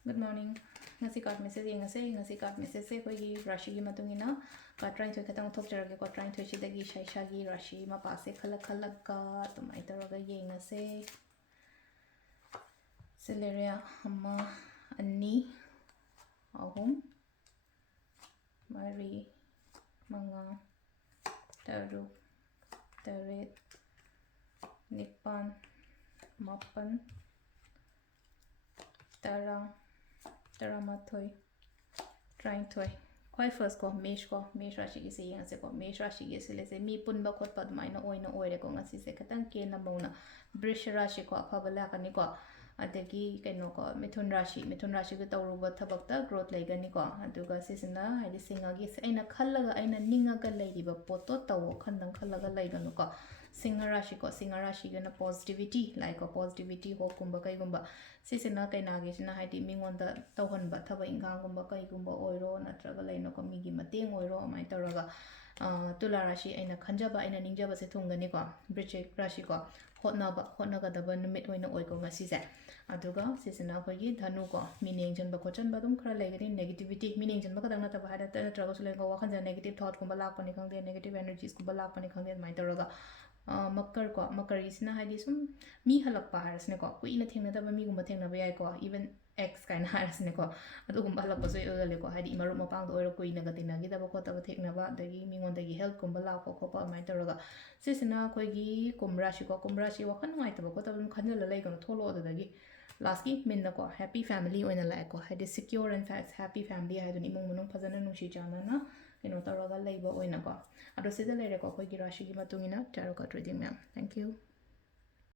Good morning. Ngasi card message ngasi card message se koi rashi gi matungina card trying to katang thok jarage ko trying to chidagi shaisha gi rashi ma pa se khalak ka tumai taraga yengase celeria amma anni ahum mari manga taru taret nipan mapan Taramathoi trying toy quite first ko mesh rashi gi se yang se ko mesh rashi gi se le se mi pun ba khot pad mai na oire ko ngasi se katang ke na bona brish rashi ko aphabala kani ko adagi kaino ko mithun rashi ko tawruba thabak ta growth leigani ko aduga sisina haidi singa gi se aina khallaga aina ninga ga leidiba poto tawo khandang khallaga leiganu ko singa rashi gana positivity like a positivity hope kumba kai gumba sisina kaina gi sina haidi mingonda tawhanba thaba inga gumba kai gumba oiro natraga leino ko migi mateng oiro amai taraga tula rashi aina khanjaba aina ningjaba se thungani ko brichek rashi ko hotnaga daba numit hoina oiko ngasi se aduga sisina khogi dhanu ko meaning janba khochan badum khara legani negativity meaning janba kadang na taba hada natraga sule ko wakhan negative thought kumba lakpani khangde negative energies kumba lakpani khangde mai taraga makar isna haidi sum mi halakpa harasne ko kuina thengna daba mi gumba thengna bayai ko even x kind harasne ko adu gumba halakpa so yogale ko haidi maru mapang do oro kuina ga tinagi daba ko taba thengna ba dagi mingon dagi health kumba lakpa ko pa mai taraga sisina khoigi kumrashi wakhan ngai taba ko taba khanjala lai kono tholo dagi last ki minna ko happy family oina lai ko haidi secure and happy family haidun imong munung phajana nushi jana na taraga laiba oina ko ado sida leire ko khoigi rashi gi matungina tarot card reading ma'am thank you